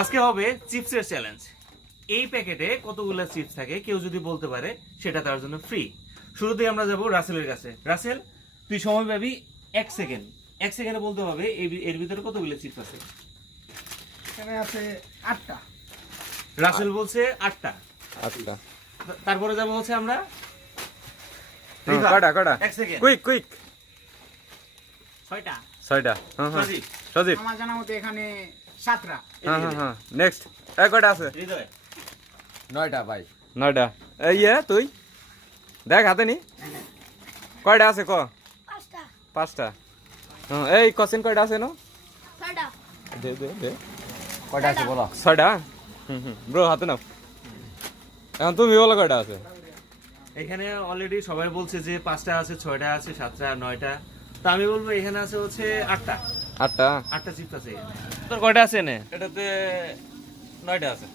আজকে হবে চিপসের চ্যালেঞ্জ। এই প্যাকেটে কতগুলো চিপস থাকে কেউ যদি বলতে পারে সেটা তার জন্য ফ্রি। শুরুতেই আমরা যাব রাসেলের কাছে। রাসেল, তুই সময় পাবি 1 সেকেন্ড। 1 সেকেন্ডে বলতে হবে এর ভিতরে কতগুলো চিপস আছে। এখানে আছে 8টা। রাসেল বলছে 8টা। আচ্ছা তারপরে যাব হচ্ছে আমরা কটা 1 সেকেন্ড। কুইক 6টা। 6টা সজীব, সজীব আমার জানা মতে এখানে 7টা। নেক্সট কয়টা আছে হৃদয়, 9টা ভাই। 9টা এই তুই দেখ হাতে নি কয়টা আছে ক 5টা এই কোশ্চেন কয়টা আছে নো দে দে দে কয়টা আছে বলো? 6টা ব্রো হাতে নাও এখন তুমি বলো কয়টা আছে এখানে অলরেডি সবাই বলছে যে 5টা আছে, 6টা আছে, 7টা, 9টা। তো আমি বলবো এখানে আছে হচ্ছে 8টা। 8টা চিপস আছে। তোর কয়টা আছে এনে? এটাতে 9টা আছে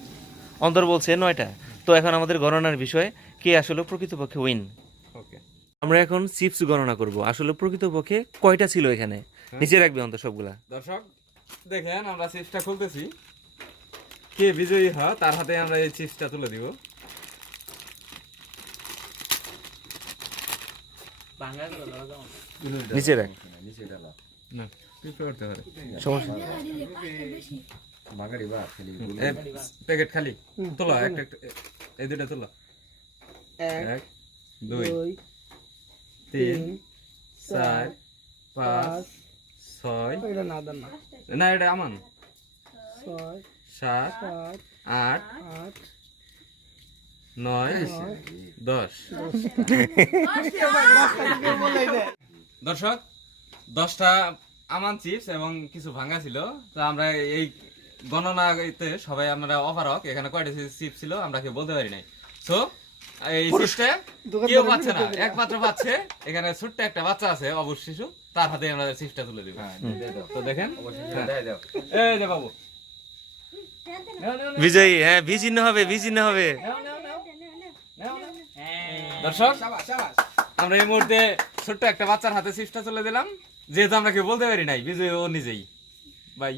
অন্তর বলছে 9টা। তো এখন আমাদের গণনার বিষয়, কে আসলে প্রকৃতপক্ষে উইন। ওকে আমরা এখন চিপস গণনা করব, আসলে প্রকৃতপক্ষে কয়টা ছিল এখানে। নিচে রাখবে অন্তর সবগুলা। দর্শক দেখেন আমরা চিপসটা খুলতেছি, কে বিজয়ী হয় তার হাতে আমরা এই চিপসটা তুলে দিব। নিচে রাখ, নিচে ডালা। না পিপে করতে পারে সমস্যা। মাগারি বা খালি প্যাকেট খালি তোলা একটা এই দুটো তোলা 1 2 3 4 5 6 এটা না দেন না। না এটা আমান 6 7 7 8 8 9 10 দর্শক 10টা আমান চিপস এবং কিছু ভাঙা ছিল। তো আমরা এই গণনাতে সবাই আমরা অপারক, এখানে কয়টা চিপস ছিল আমরা কেউ বলতে পারি নাই। সো এই চিপসটা কেউ পাচ্ছে না, একমাত্র পাচ্ছে এখানে ছোট্ট একটা বাচ্চা আছে অবশ শিশু, তার হাতে আমরা চিপসটা তুলে দিব। তো দেখেন এই যে বাবু বিজয়ী, হ্যাঁ বিচিহ্ন হবে, বিচিহ্ন হবে। দর্শক আমরা এই মুহূর্তে ছোট্ট একটা বাচ্চার হাতে চিপসটা তুলে দিলাম, যেহেতু আমরা কেউ বলতে পারি নাই, বিজয়ী ও নিজেই। বাই।